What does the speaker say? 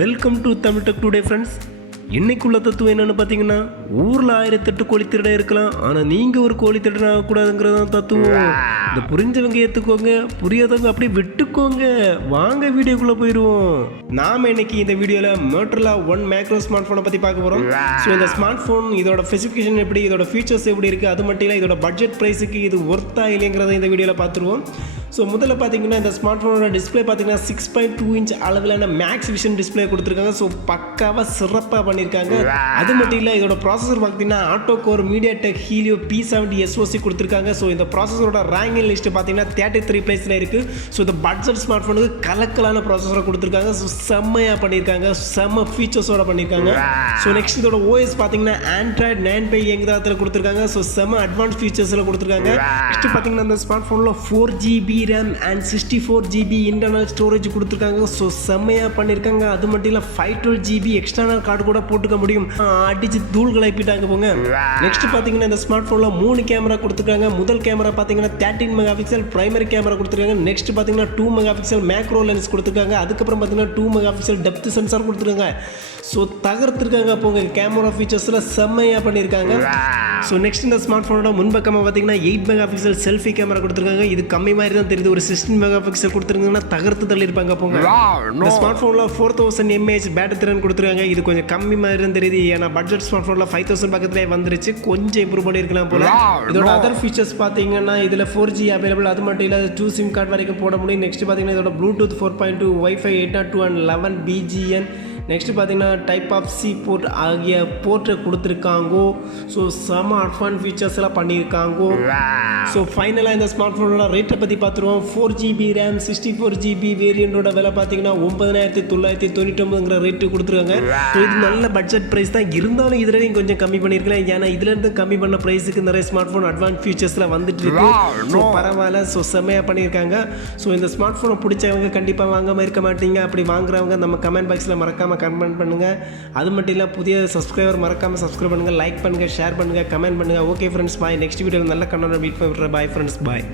Welcome to Tamil tech today friends. இன்னைக்குள்ள தத்துவம் என்னென்னு பார்த்தீங்கன்னா, ஊரில் 1008 கோழி திருட இருக்கலாம், ஆனால் நீங்கள் ஒரு கோழி திருடன் ஆகக்கூடாதுங்கிறது தான் தத்துவம். இந்த புரிஞ்சவங்க ஏற்றுக்கோங்க, புரியாதவங்க அப்படியே விட்டுக்கோங்க. வாங்க வீடியோக்குள்ளே போயிடுவோம். நாம் இன்னைக்கு இந்த வீடியோவில் Motorola One Macro ஸ்மார்ட் ஃபோனை பற்றி பார்க்க போகிறோம். ஸோ இந்த ஸ்மார்ட் ஃபோன் இதோட ஸ்பெசிஃபிகேஷன் எப்படி, இதோட ஃபீச்சர்ஸ் எப்படி இருக்குது, அது மட்டும் இல்லை இதோட பட்ஜெட் ப்ரைஸுக்கு இது ஒர்த்தா இல்லைங்கிறத இந்த வீடியோவில் பார்த்துருவோம். ஸோ முதல்ல பார்த்தீங்கன்னா இந்த ஸ்மார்ட் ஃபோனோட டிஸ்பிளே பார்த்தீங்கன்னா 6.2 இன்ச் அளவிலான மேக்ஸ் விஷன் டிஸ்பிளே கொடுத்துருக்காங்க. ஸோ பக்காவாக சிறப்பாக பண்ணியிருக்காங்க. அது மட்டும் இல்லை இதோட ப்ராசஸர் பார்த்தீங்கன்னா octa-core MediaTek Helio P70 SoC கொடுத்துருக்காங்க. ஸோ இந்த ப்ராசஸரோட ரேங்கிங் லிஸ்ட்டு பார்த்தீங்கன்னா 33 பிளேஸில் இருக்குது. ஸோ இந்த பட்ஜெட் ஸ்மார்ட் ஃபோனுக்கு கலக்கலான ப்ராசஸரை கொடுத்துருக்காங்க. ஸோ செம்மையாக பண்ணியிருக்காங்க, செம்ம ஃபீச்சர்ஸோட பண்ணியிருக்காங்க. ஸோ நெக்ஸ்ட் இதோட OS பார்த்தீங்கன்னா Android 9 Pie இயங்குதளத்தில் கொடுத்துருக்காங்க. ஸோ செம்ம அட்வான்ஸ் ஃபீச்சர்ஸில் கொடுத்துருக்காங்க. நெக்ஸ்ட் பார்த்தீங்கன்னா இந்த ஸ்மார்ட் ஃபோனில் 4GB RAM and 64GB internal storage கொடுத்துருக்காங்க. ஸோ செம்மையாக பண்ணியிருக்காங்க. அது மட்டும் இல்லை 512GB எக்ஸ்டர்னல் கார்டு கூட போட்டுக்க முடியும். அடிச்சு தூள் கிளப்பிட்டாங்க போங்க. நெக்ஸ்ட் பார்த்தீங்கன்னா இந்த ஸ்மார்ட் ஃபோனில் 3 கேமரா கொடுத்துருக்காங்க. முதல் கேமரா பார்த்தீங்கன்னா 13 மெகா பிக்சல் பிரைமரி கேமரா கொடுத்துருக்காங்க. நெக்ஸ்ட் பார்த்தீங்கன்னா 2 மெகா பிக்சல் மேக்ரோ லென்ஸ் கொடுத்துருக்காங்க. அதுக்கப்புறம் பார்த்தீங்கன்னா 2 மெகா பிக்சல் டெப்த் சென்சார் கொடுத்துருக்காங்க. ஸோ தகர்த்துருக்காங்க போங்க, கேமரா ஃபீச்சர்ஸில் செம்மையாக பண்ணியிருக்காங்க. ஸோ நெக்ஸ்ட் இந்த ஸ்மார்ட் ஃபோனோட முன்பக்கமாக பார்த்தீங்கன்னா 8 மெகா பிக்சல் செல்ஃபி கேமரா கொடுத்துருக்காங்க. இது கம்மி மாதிரி தான் தெரியுது. ஒரு 16 மெகா பிக்சல் கொடுத்துருக்காங்கன்னா தகர்த்து தள்ளியிருப்பாங்க போங்க. இந்த ஸ்மார்ட் ஃபோனில் 4000 mAh பேட்டரி திறன் கொடுத்துருக்காங்க. இது கொஞ்சம் கம்மி மாதிரி தான் தெரியுது. ஏன்னா பட்ஜெட் ஸ்மார்ட் ஃபோனில் 5000 பக்கத்துலேயே வந்துருச்சு. கொஞ்சம் இம்ப்ரூவ் பண்ணியிருக்கலாம் போல. இதோட அதர் ஃபீச்சர்ஸ் பார்த்தீங்கன்னா இதில் 4G அவைலபிள். அது மட்டும் இல்லை 2 சிம் கார்டு வரைக்கும் போட முடியும். நெக்ஸ்ட் பார்த்தீங்கன்னா இதோட Bluetooth 4.2, Wi-Fi 802 and 11 BGN. Next பார்த்தீங்கன்னா டைப் ஆஃப் சி போர்ட் ஆகிய போர்ட்டை கொடுத்துருக்காங்க. ஸோ செம அட்வான்ஸ் ஃபீச்சர்ஸ் எல்லாம் பண்ணியிருக்காங்க. ஸோ ஃபைனலாக இந்த ஸ்மார்ட் ஃபோனோட ரேட்டை பற்றி பார்த்துருவோம். 4GB RAM 64GB வேரியண்டோட விலை பார்த்தீங்கன்னா 9999ங்கிற ரேட்டு கொடுத்துருக்காங்க. ஸோ இது நல்ல பட்ஜெட் ப்ரைஸ் தான், இருந்தாலும் இதுலேயும் கொஞ்சம் கம்மி பண்ணியிருக்கலாம். ஏன்னா இதுலேருந்து கம்மி பண்ண ப்ரைஸுக்கு நிறைய ஸ்மார்ட் ஃபோன் அட்வான்ஸ் ஃபீச்சர்ஸ்லாம் வந்துட்டு இருக்கு. ஸோ பரவாயில்ல, ஸோ செம்மையாக பண்ணியிருக்காங்க. ஸோ இந்த ஸ்மார்ட் ஃபோனை பிடிச்சவங்க கண்டிப்பாக வாங்காமல் இருக்க மாட்டீங்க. அப்படி வாங்குறவங்க நம்ம கமெண்ட் பாக்ஸில் மறக்காமல் கமெண்ட் பண்ணுங்கள். அது மட்டும் இல்லை புதிய சப்ஸ்கிரைபர் மறக்காமல் சப்ஸ்கிரைப் பண்ணுங்கள், லைக் பண்ணுங்கள், ஷேர் பண்ணுங்கள், கமெண்ட் பண்ணுங்கள். ஓகே ஃப்ரெண்ட்ஸ், பாய். நெக்ஸ்ட் வீடியோவில் நல்ல கண்டென்ட் மீட் பண்ணுறேன். பாய் ஃப்ரெண்ட்ஸ், பாய்.